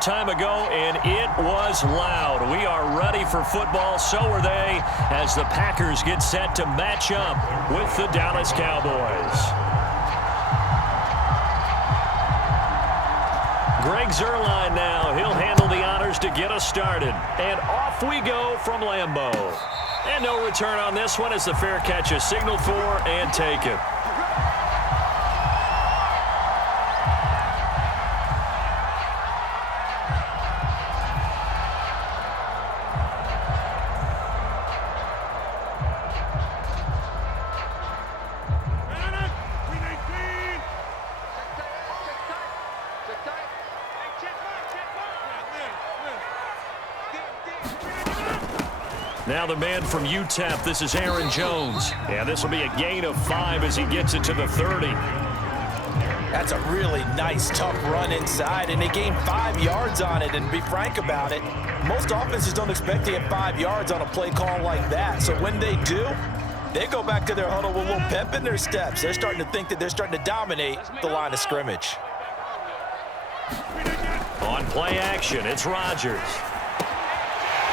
short time ago, and it was loud. We are ready for football. So are they as the Packers get set to match up with the Dallas Cowboys. Greg Zuerlein now. He'll handle the honors to get us started. And off we go from Lambeau. And no return on this one as the fair catch is signaled for and taken. Now the man from UTEP, this is Aaron Jones. Yeah, this will be a gain of 5 as he gets it to the 30. That's a really nice, tough run inside, and they gained 5 yards on it. And to be frank about it, most offenses don't expect to get 5 yards on a play call like that. So when they do, they go back to their huddle with a little pep in their steps. They're starting to think that they're starting to dominate the line of scrimmage. On play action, it's Rodgers.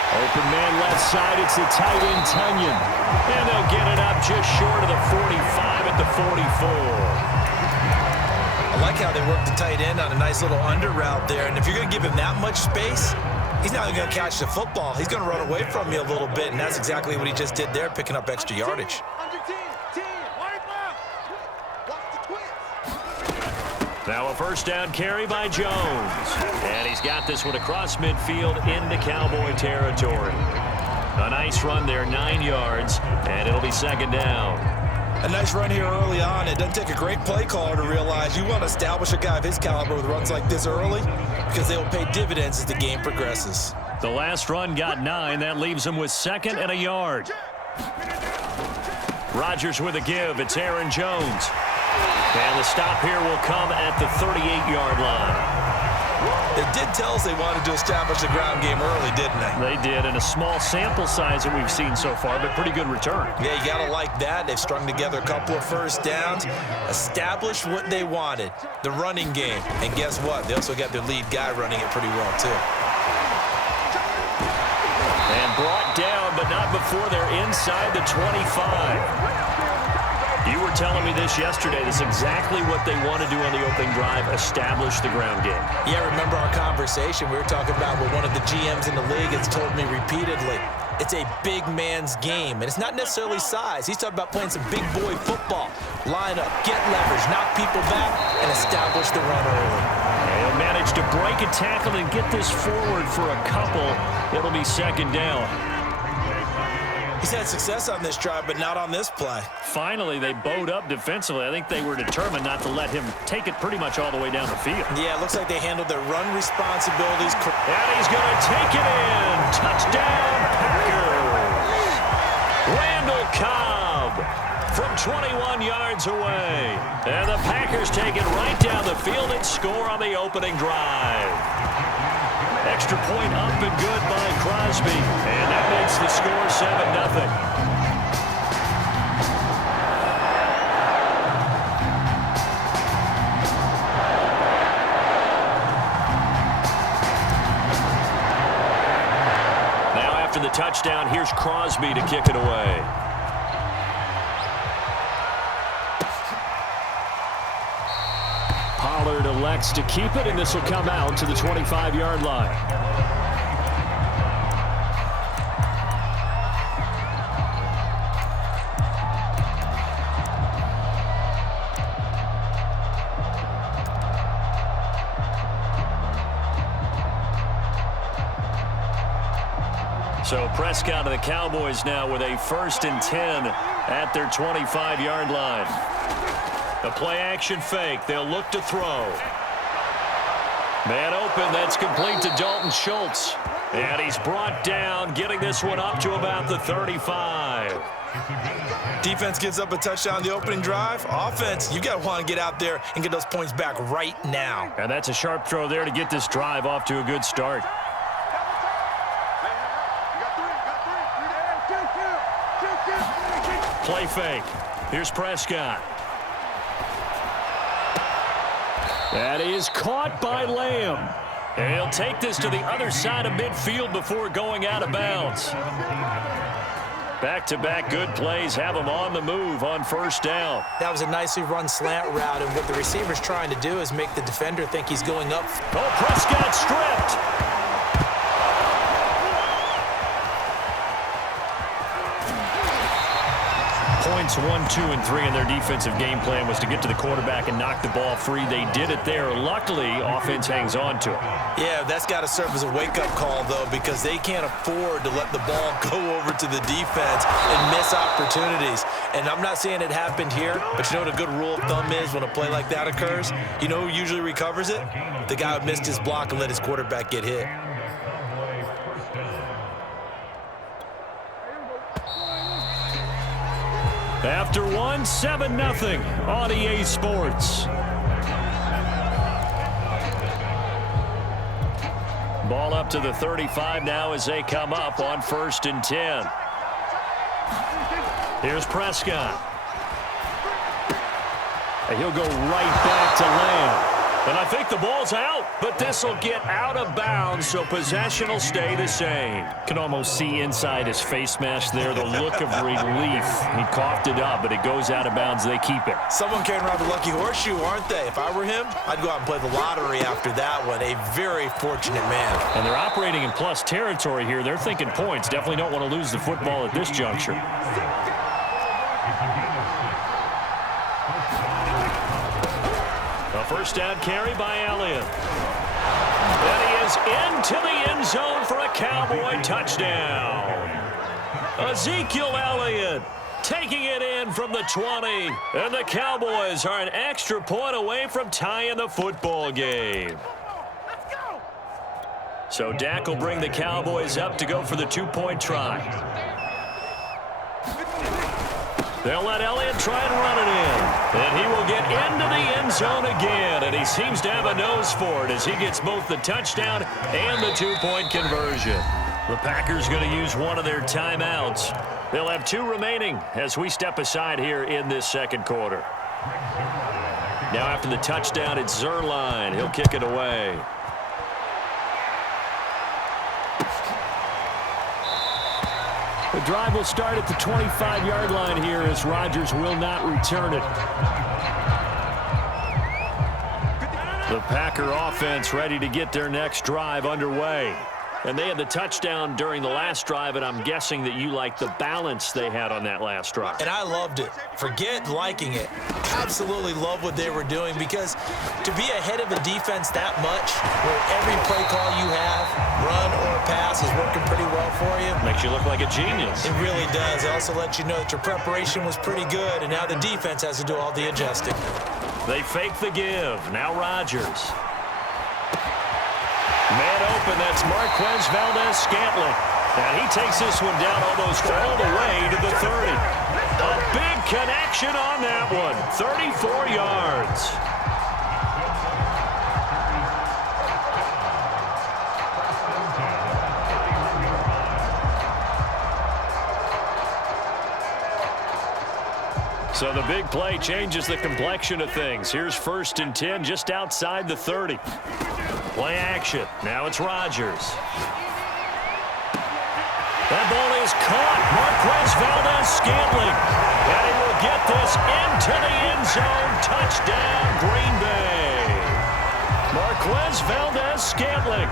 Open man left side, it's the tight end Tunyon. And they'll get it up just short of the 45 at the 44. I like how they work the tight end on a nice little under route there. And if you're going to give him that much space, he's not going to catch the football. He's going to run away from you a little bit, and that's exactly what he just did there, picking up extra yardage. Now a first down carry by Jones. And he's got this one across midfield into Cowboy territory. A nice run there, 9 yards, and it'll be second down. A nice run here early on. It doesn't take a great play caller to realize you want to establish a guy of his caliber with runs like this early because they will pay dividends as the game progresses. The last run got 9. That leaves him with 2nd and a yard. Rodgers with a give. It's Aaron Jones. And the stop here will come at the 38-yard line. They did tell us they wanted to establish the ground game early, didn't they? They did, and a small sample size that we've seen so far, but pretty good return. Yeah, you got to like that. They've strung together a couple of first downs, established what they wanted, the running game. And guess what? They also got their lead guy running it pretty well, too. And brought down, but not before they're inside the 25. You were telling me this yesterday. This is exactly what they want to do on the opening drive, establish the ground game. Yeah, remember our conversation. We were talking about what one of the GMs in the league has told me repeatedly. It's a big man's game, and it's not necessarily size. He's talking about playing some big boy football. Line up, get leverage, knock people back, and establish the run early. He'll manage to break a tackle and get this forward for a couple. It'll be second down. He's had success on this drive, but not on this play. Finally, they bowed up defensively. I think they were determined not to let him take it pretty much all the way down the field. Yeah, it looks like they handled their run responsibilities. And he's going to take it in. Touchdown, Packers. Randall Cobb from 21 yards away. And the Packers take it right down the field and score on the opening drive. Extra point up and good by Crosby. And that makes the score 7-0. Now after the touchdown, here's Crosby to kick it away. Pollard elects to keep it, and this will come out to the 25-yard line. So Prescott and the Cowboys now with a 1st and 10 at their 25-yard line. A play-action fake. They'll look to throw. Man open. That's complete to Dalton Schultz. And he's brought down, getting this one up to about the 35. Defense gives up a touchdown the opening drive. Offense, you got to want to get out there and get those points back right now. And that's a sharp throw there to get this drive off to a good start. Play fake. Here's Prescott. That is caught by Lamb. And he'll take this to the other side of midfield before going out of bounds. Back-to-back good plays have him on the move on first down. That was a nicely run slant route, and what the receiver's trying to do is make the defender think he's going up. Oh, Prescott stripped. Points 1, 2, and 3 in their defensive game plan was to get to the quarterback and knock the ball free. They did it there. Luckily, offense hangs on to it. Yeah, that's got to serve as a wake-up call, though, because they can't afford to let the ball go over to the defense and miss opportunities. And I'm not saying it happened here, but you know what a good rule of thumb is when a play like that occurs? You know who usually recovers it? The guy who missed his block and let his quarterback get hit. After 1, 7-0 on EA Sports. Ball up to the 35 now as they come up on 1st and 10. Here's Prescott. And he'll go right back to Lamb. And I think the ball's out, but this will get out of bounds, so possession will stay the same. Can almost see inside his face mask there, the look of relief. He coughed it up, but it goes out of bounds. They keep it. Someone carrying around the lucky horseshoe, aren't they? If I were him, I'd go out and play the lottery after that one. A very fortunate man. And they're operating in plus territory here. They're thinking points. Definitely don't want to lose the football at this juncture. First down carry by Elliott. And he is into the end zone for a Cowboy touchdown. Ezekiel Elliott taking it in from the 20. And the Cowboys are an extra point away from tying the football game. So Dak will bring the Cowboys up to go for the 2-point try. They'll let Elliott try and run it in. And he will get into the end zone again. And he seems to have a nose for it as he gets both the touchdown and the 2-point conversion. The Packers going to use one of their timeouts. They'll have 2 remaining as we step aside here in this second quarter. Now after the touchdown, it's Zuerlein. He'll kick it away. The drive will start at the 25-yard line here as Rodgers will not return it. The Packer offense ready to get their next drive underway. And they had the touchdown during the last drive, and I'm guessing that you like the balance they had on that last drive. And I loved it. Forget liking it. Absolutely love what they were doing, because to be ahead of a defense that much, where every play call you have, run or pass, is working pretty well for you. Makes you look like a genius. It really does. It also lets you know that your preparation was pretty good, and now the defense has to do all the adjusting. They fake the give. Now Rodgers. Man open, that's Marquez Valdez-Scantling. And he takes this one down almost all the way to the 30. A big connection on that one. 34 yards. So the big play changes the complexion of things. Here's 1st and 10 just outside the 30. Play action. Now it's Rodgers. That ball is caught. Marquez Valdez-Scantling. And he will get this into the end zone. Touchdown, Green Bay. Marquez Valdez-Scantling,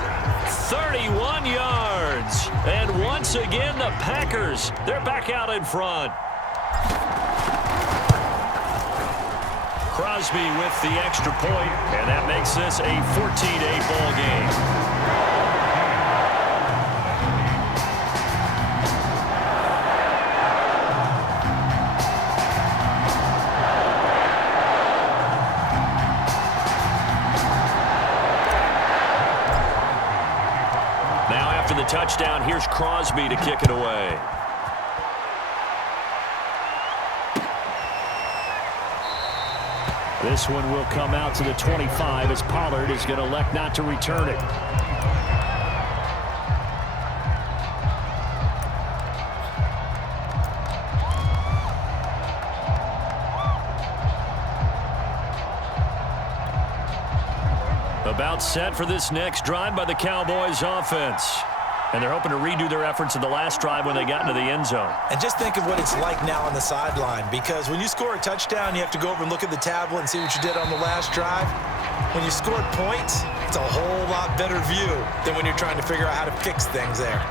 31 yards. And once again, the Packers, they're back out in front. Crosby with the extra point, and that makes this a 14-8 ball game. Now after the touchdown, here's Crosby to kick it away. This one will come out to the 25 as Pollard is going to elect not to return it. About About set for this next drive by the Cowboys offense. And they're hoping to redo their efforts in the last drive when they got into the end zone. And just think of what it's like now on the sideline, because when you score a touchdown, you have to go over and look at the tablet and see what you did on the last drive. When you scored points, it's a whole lot better view than when you're trying to figure out how to fix things there.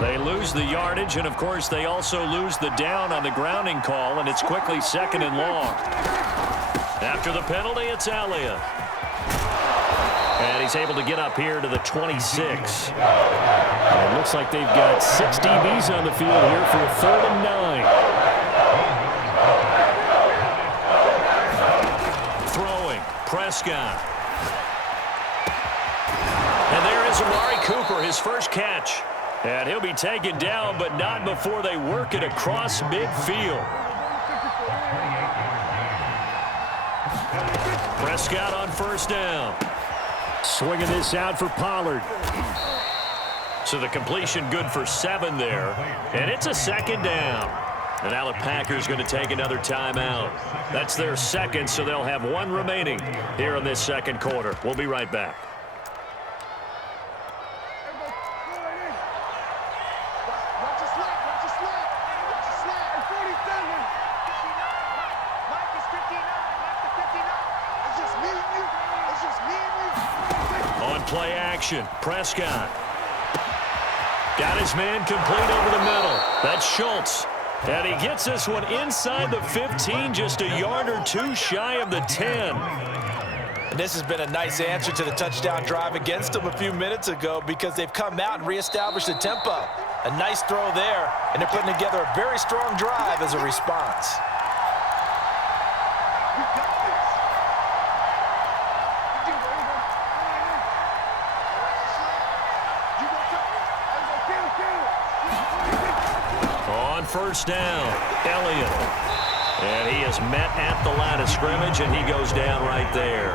They lose the yardage, and, of course, they also lose the down on the grounding call, and it's quickly 2nd and long. After the penalty, it's Elliott. And he's able to get up here to the 26. And it looks like they've got 6 DBs on the field here for a 3rd and 9. Throwing, Prescott. And there is Amari Cooper, his first catch. And he'll be taken down, but not before they work it across midfield. Prescott on 1st down. Swinging this out for Pollard. So the completion good for 7 there. And it's a 2nd down. And now the Packers going to take another timeout. That's their 2nd, so they'll have 1 remaining here in this 2nd quarter. We'll be right back. Play action. Prescott. Got his man complete over the middle. That's Schultz. And he gets this one inside the 15, just a yard or 2 shy of the 10. And this has been a nice answer to the touchdown drive against them a few minutes ago, because they've come out and reestablished the tempo. A nice throw there, and they're putting together a very strong drive as a response. On 1st down, Elliott. And he is met at the line of scrimmage, and he goes down right there.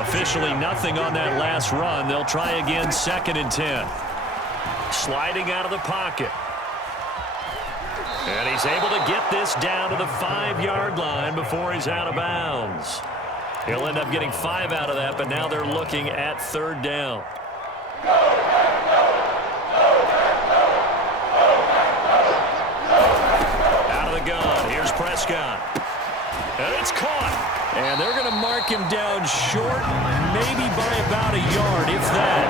Officially nothing on that last run. They'll try again, 2nd and 10. Sliding out of the pocket. And he's able to get this down to the 5-yard line before he's out of bounds. He'll end up getting 5 out of that, but now they're looking at 3rd down. Prescott. And it's caught. And they're going to mark him down short, maybe by about a yard, if that.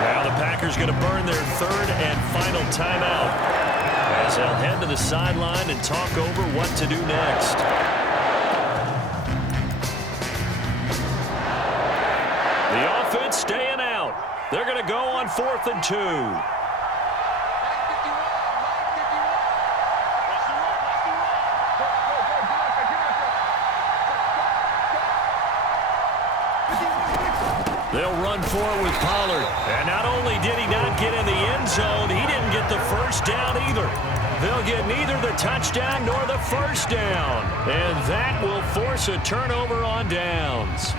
Now the Packers going to burn their 3rd and final timeout, as they'll head to the sideline and talk over what to do next. The offense staying out. They're going to go on 4th and 2. They'll run forward with Pollard. And not only did he not get in the end zone, he didn't get the 1st down either. They'll get neither the touchdown nor the 1st down. And that will force a turnover on downs.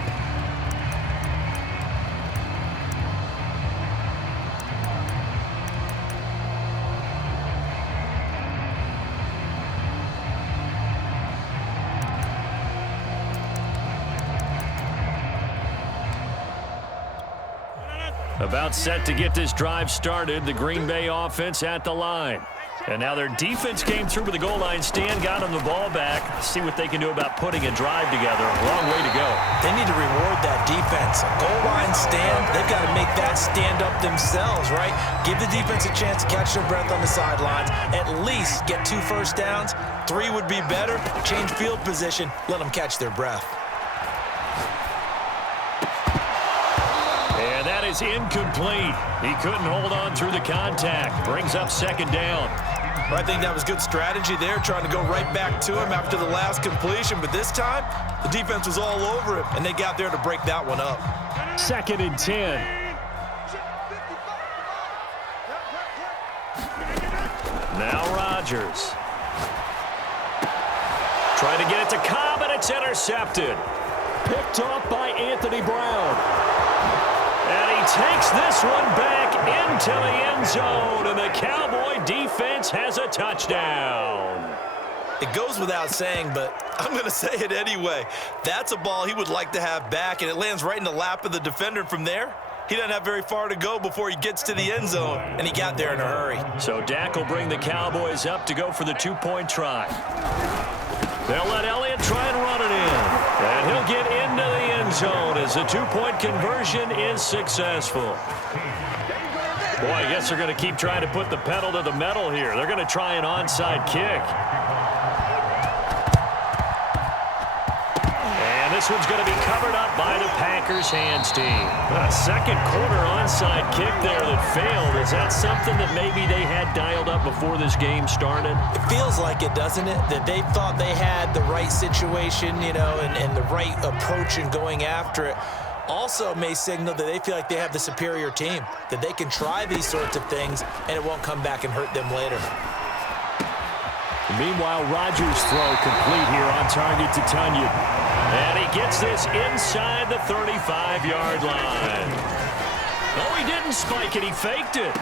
About set to get this drive started, the Green Bay offense at the line. And now their defense came through with the goal line stand, got them the ball back. See what they can do about putting a drive together. Long way to go. They need to reward that defense. Goal line stand, they've got to make that stand up themselves, right? Give the defense a chance to catch their breath on the sidelines. At least get 2 first downs. 3 would be better. Change field position. Let them catch their breath. And that is incomplete. He couldn't hold on through the contact. Brings up 2nd down. Well, I think that was good strategy there, trying to go right back to him after the last completion. But this time, the defense was all over him, and they got there to break that one up. 2nd and 10. Now Rodgers. Trying to get it to Cobb, and it's intercepted. Picked off by Anthony Brown. And he takes this one back into the end zone, and the Cowboy defense has a touchdown. It goes without saying, but I'm going to say it anyway. That's a ball he would like to have back, and it lands right in the lap of the defender from there. He doesn't have very far to go before he gets to the end zone, and he got there in a hurry. So Dak will bring the Cowboys up to go for the two-point try. They'll let Elliott try and run it in. And he'll get into the end zone as the two-point conversion is successful. Boy, I guess they're going to keep trying to put the pedal to the metal here. They're going to try an onside kick. And this one's going to be covered up by the Packers hands team. A second quarter onside kick there that failed. Is that something that maybe they had dialed up before this game started? It feels like it, doesn't it? That they thought they had the right situation, you know, and the right approach in going after it. Also may signal that they feel like they have the superior team, that they can try these sorts of things and it won't come back and hurt them later. Meanwhile, Rodgers' throw complete here on target to Tunyon. And he gets this inside the 35-yard line. No, he didn't spike it. He faked it.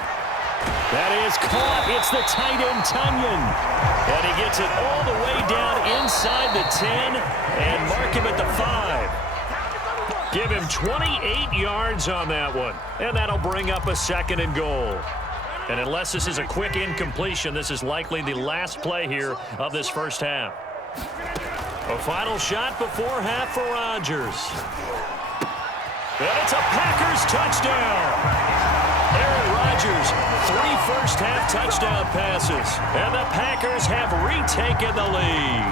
That is caught. It's the tight end, Tunyon. And he gets it all the way down inside the 10 and mark him at the 5. Give him 28 yards on that one. And that'll bring up a 2nd and goal. And unless this is a quick incompletion, this is likely the last play here of this first half. A final shot before half for Rodgers. And it's a Packers touchdown. Aaron Rodgers, 3 first-half touchdown passes. And the Packers have retaken the lead.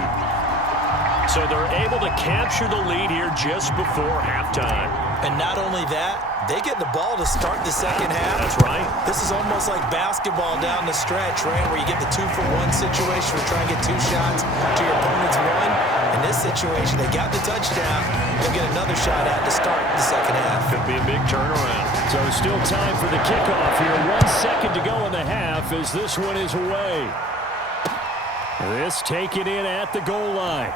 So they're able to capture the lead here just before halftime. And not only that, they get the ball to start the second half. That's right. This is almost like basketball down the stretch, right, where you get the 2-for-1 situation. We're trying to get 2 shots to your opponent's 1. In this situation, they got the touchdown. They'll get another shot at to start the second half. Could be a big turnaround. So still time for the kickoff here. 1 second to go in the half as this one is away. This taken in at the goal line.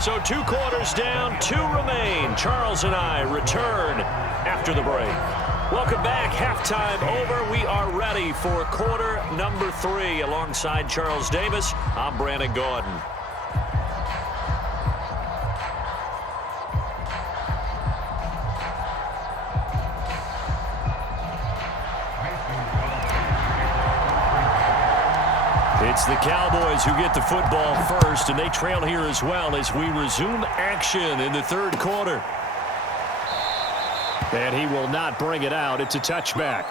So 2 quarters down, 2 remain. Charles and I return after the break. Welcome back. Halftime over. We are ready for quarter number 3. Alongside Charles Davis, I'm Brandon Gordon. It's the Cowboys who get the football first, and they trail here as well as we resume action in the 3rd quarter. And he will not bring it out. It's a touchback.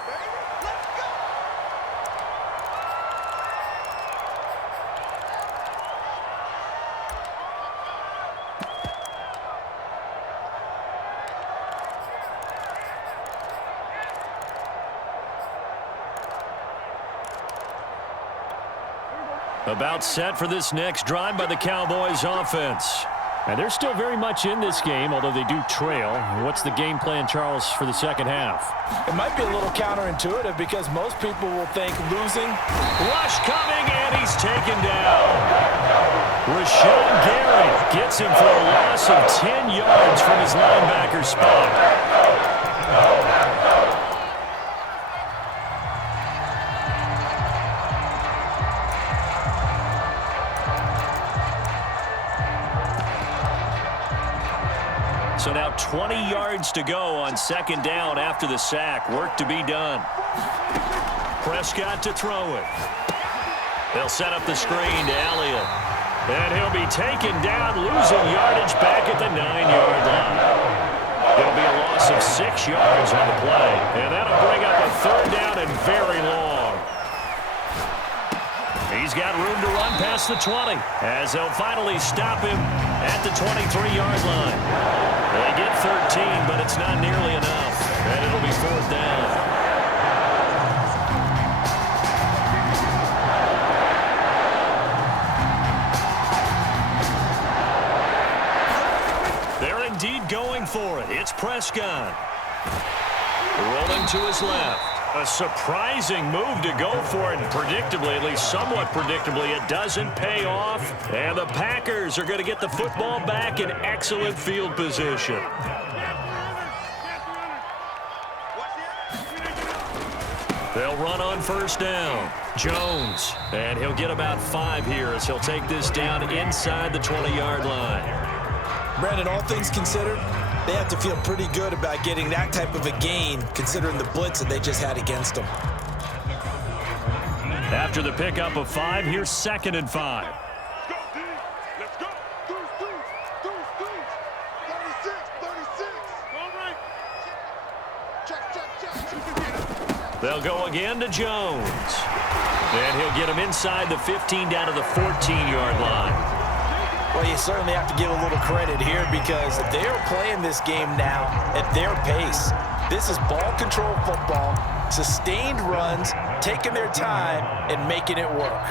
About set for this next drive by the Cowboys offense. And they're still very much in this game, although they do trail. What's the game plan, Charles, for the second half? It might be a little counterintuitive because most people will think losing. Rush coming, and he's taken down. Rashawn Gary gets him for a loss of 10 yards from his linebacker spot. So now 20 yards to go on 2nd down after the sack. Work to be done. Prescott to throw it. They'll set up the screen to Elliott. And he'll be taken down, losing yardage back at the 9-yard line. It'll be a loss of 6 yards on the play. And that'll bring up a 3rd down and very long. He's got room to run past the 20 as they'll finally stop him at the 23-yard line. They get 13, but it's not nearly enough. And it'll be 4th down. They're indeed going for it. It's Prescott. Rolling to his left. A surprising move to go for it, and predictably, at least somewhat predictably, it doesn't pay off. And the Packers are going to get the football back in excellent field position. They'll run on first down. Jones, and he'll get about 5 here as he'll take this down inside the 20-yard line. Brandon, all things considered, they have to feel pretty good about getting that type of a gain considering the blitz that they just had against them. After the pickup of 5, here's 2nd and 5. They'll go again to Jones. And he'll get him inside the 15 down to the 14-yard line. Well, you certainly have to give a little credit here because they are playing this game now at their pace. This is ball control football, sustained runs, taking their time and making it work.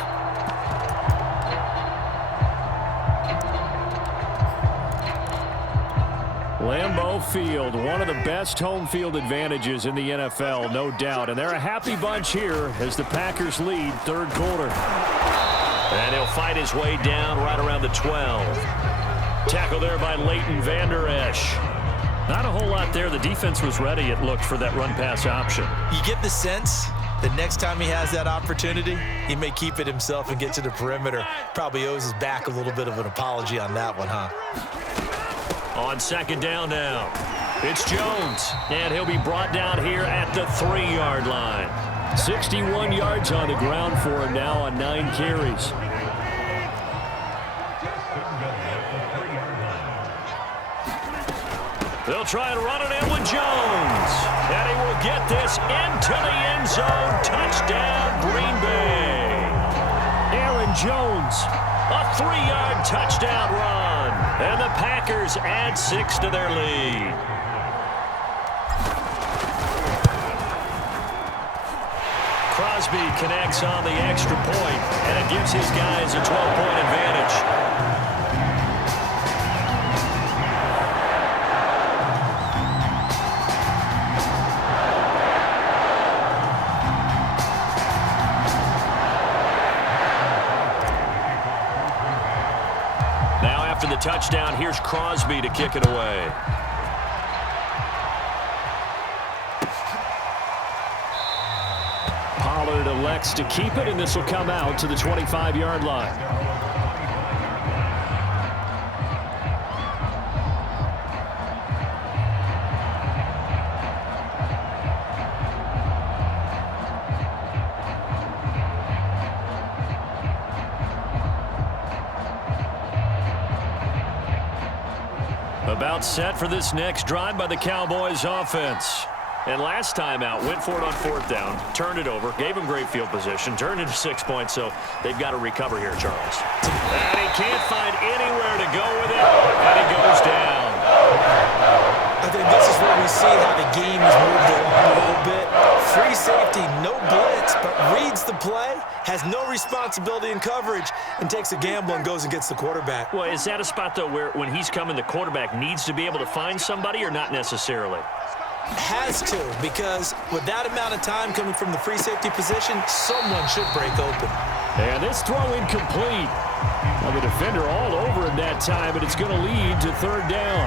Lambeau Field, one of the best home field advantages in the NFL, no doubt. And they're a happy bunch here as the Packers lead 3rd quarter. And he'll fight his way down right around the 12. Tackle there by Leighton Vander Esch. Not a whole lot there. The defense was ready, it looked, for that run-pass option. You get the sense that next time he has that opportunity, he may keep it himself and get to the perimeter. Probably owes his back a little bit of an apology on that one, huh? On 2nd down now, it's Jones, and he'll be brought down here at the 3-yard line. 61 yards on the ground for him now on 9 carries. They'll try and run it in with Jones, and he will get this into the end zone. Touchdown, Green Bay. Aaron Jones, a 3-yard touchdown run. And the Packers add 6 to their lead. Crosby connects on the extra point, and it gives his guys a 12-point advantage. After the touchdown, here's Crosby to kick it away. Pollard elects to keep it, and this will come out to the 25-yard line. About set for this next drive by the Cowboys offense. And last time out, went for it on 4th down, turned it over, gave him great field position, turned into 6 points, so they've got to recover here, Charles. And he can't find anywhere to go with it, and he goes down. I think this is where we see how the game has moved along a little bit. Free safety, no blitz, but reads the play, has no responsibility in coverage, and takes a gamble and goes and gets the quarterback. Well, is that a spot, though, where when he's coming, the quarterback needs to be able to find somebody or not necessarily? Has to, because with that amount of time coming from the free safety position, someone should break open. And this throw incomplete. Well, the defender all over him that time, but it's going to lead to 3rd down.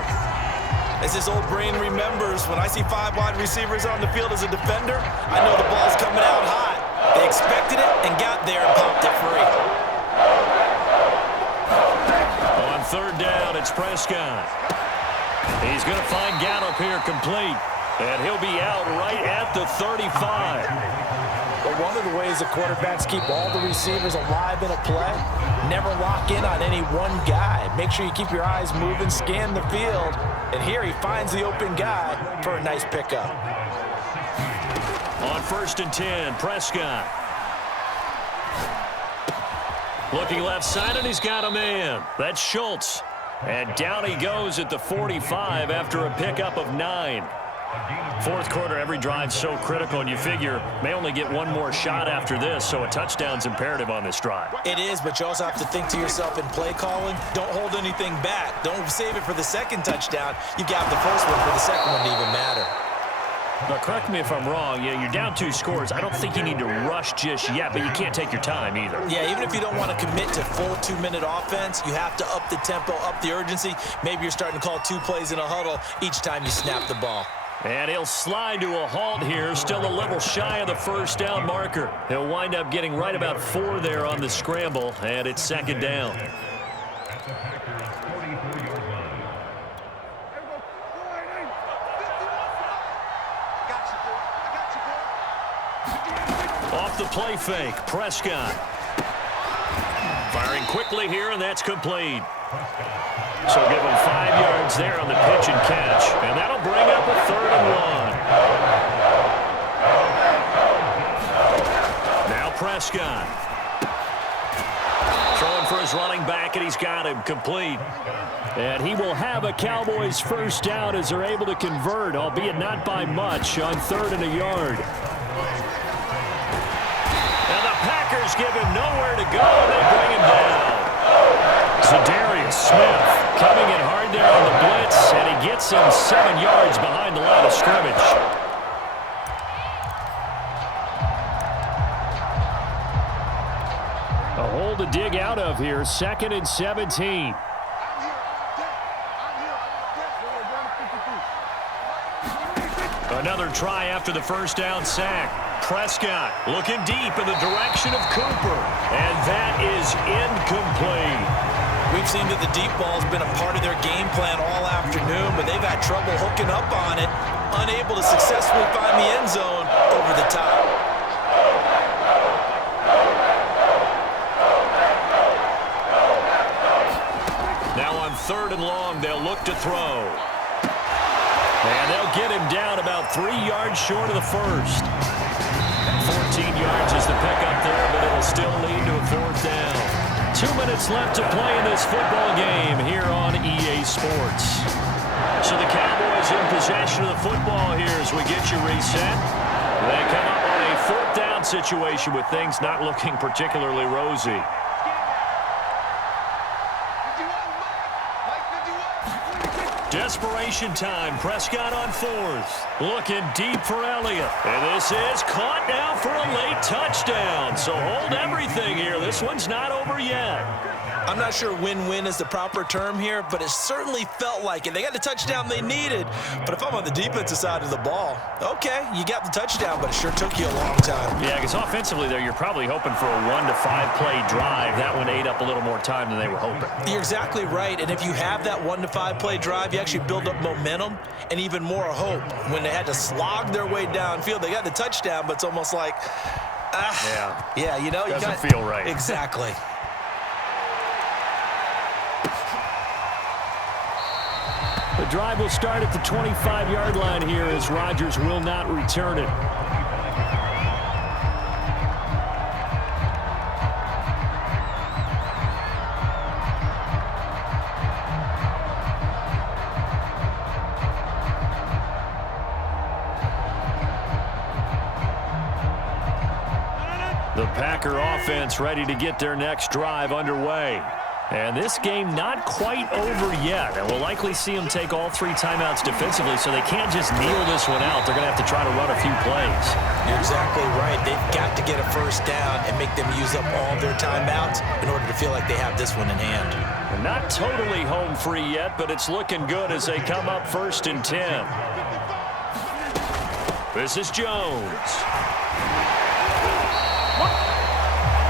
As this old brain remembers, when I see 5 wide receivers on the field as a defender, I know the ball's coming out hot. They expected it and got there and popped it free. On 3rd down, it's Prescott. He's going to find Gallup here complete, and he'll be out right at the 35. But one of the ways the quarterbacks keep all the receivers alive in a play, never lock in on any one guy. Make sure you keep your eyes moving, scan the field, and here he finds the open guy for a nice pickup. On 1st and 10, Prescott. Looking left side, and he's got a man. That's Schultz. And down he goes at the 45 after a pickup of 9. 4th quarter, every drive so critical, and you figure may only get one more shot after this, so a touchdown's imperative on this drive. It is, but you also have to think to yourself in play calling, don't hold anything back. Don't save it for the 2nd touchdown. You've got the first one for the 2nd one to even matter. But correct me if I'm wrong, you're down 2 scores. I don't think you need to rush just yet, but you can't take your time either. Yeah, even if you don't want to commit to full 2-minute offense, you have to up the tempo, up the urgency. Maybe you're starting to call 2 plays in a huddle each time you snap the ball. And he'll slide to a halt here, still a little shy of the first down marker. He'll wind up getting right about 4 there on the scramble, and it's second down. Off the play fake, Prescott. Firing quickly here, and that's complete. So give him 5 yards there on the pitch and catch. And that'll bring up a 3rd and 1. Now Prescott. Throwing for his running back, and he's got him complete. And he will have a Cowboys first down as they're able to convert, albeit not by much, on 3rd and a yard. And the Packers give him nowhere to go, and they bring him down. Zadarius Smith coming in hard there on the blitz, and he gets him 7 yards behind the line of scrimmage. A hole to dig out of here, 2nd and 17. Another try after the first down sack. Prescott looking deep in the direction of Cooper, and that is incomplete. We've seen that the deep ball has been a part of their game plan all afternoon, but they've had trouble hooking up on it, unable to successfully find the end zone over the top. Now on 3rd and long, they'll look to throw. And they'll get him down about 3 yards short of the first. 14 yards is the pickup there, but it'll still lead to a 4th down. 2 minutes left to play in this football game here on EA Sports. So the Cowboys in possession of the football here as we get you reset. They come up on a 4th down situation with things not looking particularly rosy. Desperation time. Prescott on 4th. Looking deep for Elliott. And this is caught now for a late touchdown. So hold everything here. This one's not over yet. I'm not sure win-win is the proper term here, but it certainly felt like it. They got the touchdown they needed. But if I'm on the defensive side of the ball, okay, you got the touchdown, but it sure took you a long time. Yeah, because offensively there, you're probably hoping for a 1 to 5 play drive. That one ate up a little more time than they were hoping. You're exactly right. And if you have that 1 to 5 play drive, you actually build up momentum and even more hope. When they had to slog their way downfield, they got the touchdown, but it's almost like, yeah, you know, doesn't feel right. Exactly. The drive will start at the 25-yard line here as Rodgers will not return it. The Packer offense ready to get their next drive underway. And this game not quite over yet. And we'll likely see them take all 3 timeouts defensively, so they can't just kneel this one out. They're going to have to try to run a few plays. You're exactly right. They've got to get a first down and make them use up all their timeouts in order to feel like they have this one in hand. They're not totally home free yet, but it's looking good as they come up 1st and 10. This is Jones.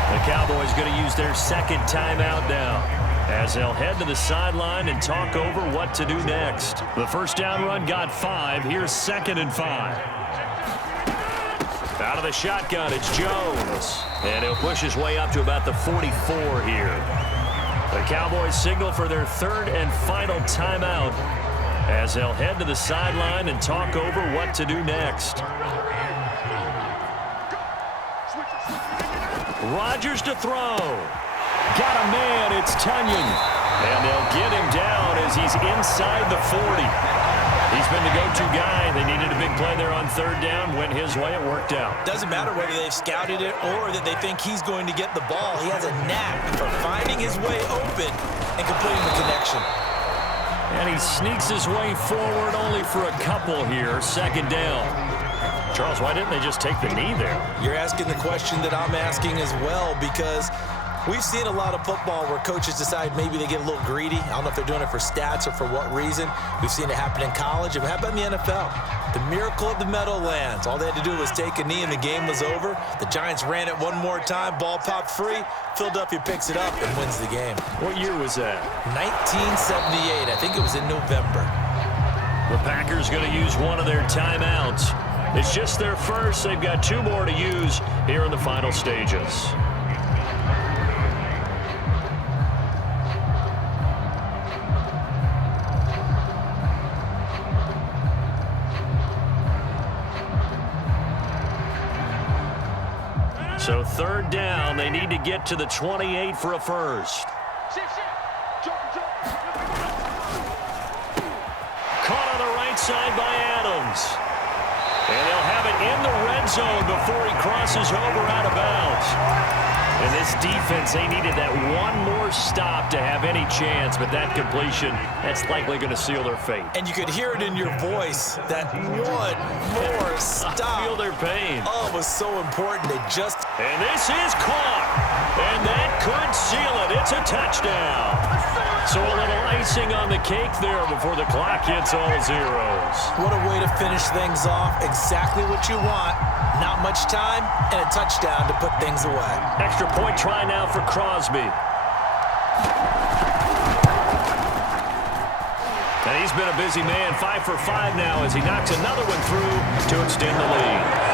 The Cowboys going to use their 2nd timeout now as they'll head to the sideline and talk over what to do next. The first down run got 5. Here's 2nd and 5. Out of the shotgun, it's Jones. And he'll push his way up to about the 44 here. The Cowboys signal for their 3rd and final timeout as they'll head to the sideline and talk over what to do next. Rodgers to throw. Got a man, it's Tunyon. And they'll get him down as he's inside the 40. He's been the go-to guy. They needed a big play there on 3rd down. Went his way, it worked out. Doesn't matter whether they've scouted it or that they think he's going to get the ball. He has a knack for finding his way open and completing the connection. And he sneaks his way forward only for a couple here. 2nd down. Charles, why didn't they just take the knee there? You're asking the question that I'm asking as well, because We've seen a lot of football where coaches decide maybe they get a little greedy. I don't know if they're doing it for stats or for what reason. We've seen it happen in college. And how about in the NFL? The miracle of the Meadowlands. All they had to do was take a knee and the game was over. The Giants ran it one more time. Ball popped free. Philadelphia picks it up and wins the game. What year was that? 1978. I think it was in November. The Packers going to use one of their timeouts. It's just their first. They've got 2 more to use here in the final stages. So 3rd down, they need to get to the 28 for a first. Caught on the right side by Adams. And they'll have it in the red zone before he crosses over out of bounds. And this defense, they needed that one more stop to have any chance, but that completion, that's likely going to seal their fate. And you could hear it in your voice, that one more stop. I feel their pain. Oh, it was so important. And this is caught. And that could seal it. It's a touchdown. So a little icing on the cake there before the clock hits all zeros. What a way to finish things off. Exactly what you want. Not much time and a touchdown to put things away. Extra point try now for Crosby. And he's been a busy man, 5 for 5 now as he knocks another one through to extend the lead.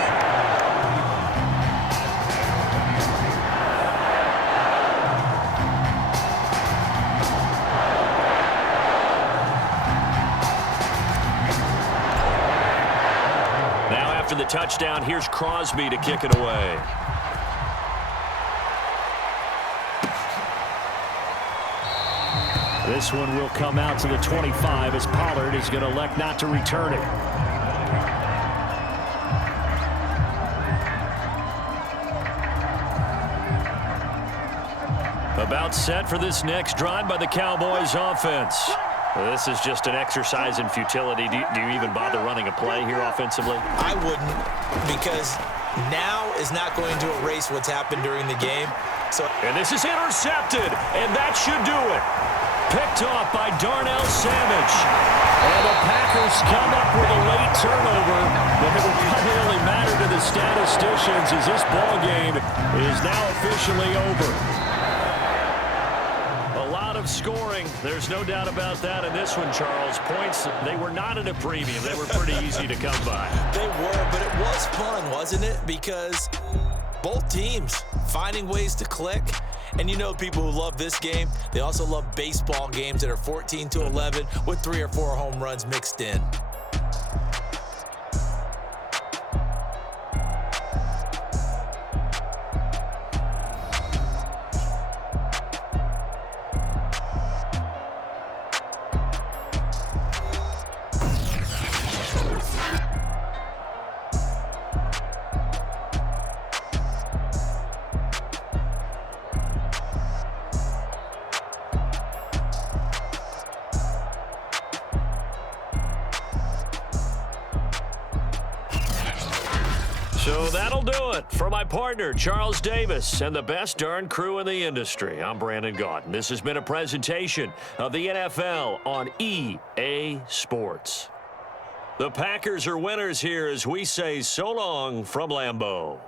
After the touchdown, here's Crosby to kick it away. This one will come out to the 25 as Pollard is going to elect not to return it. About set for this next drive by the Cowboys offense. This is just an exercise in futility. Do you even bother running a play here offensively? I wouldn't, because now is not going to erase what's happened during the game. And this is intercepted, and that should do it. Picked off by Darnell Savage. And the Packers come up with a late turnover, but it will primarily matter to the statisticians as this ball game is now officially over. Scoring, there's no doubt about that in this one, Charles. Points, they were not at a premium. They were pretty easy to come by. They were, but it was fun, wasn't it? Because both teams finding ways to click. And you know people who love this game, they also love baseball games that are 14-11 with 3 or 4 home runs mixed in. So that'll do it for my partner, Charles Davis, and the best darn crew in the industry. I'm Brandon Gaudin. This has been a presentation of the NFL on EA Sports. The Packers are winners here as we say so long from Lambeau.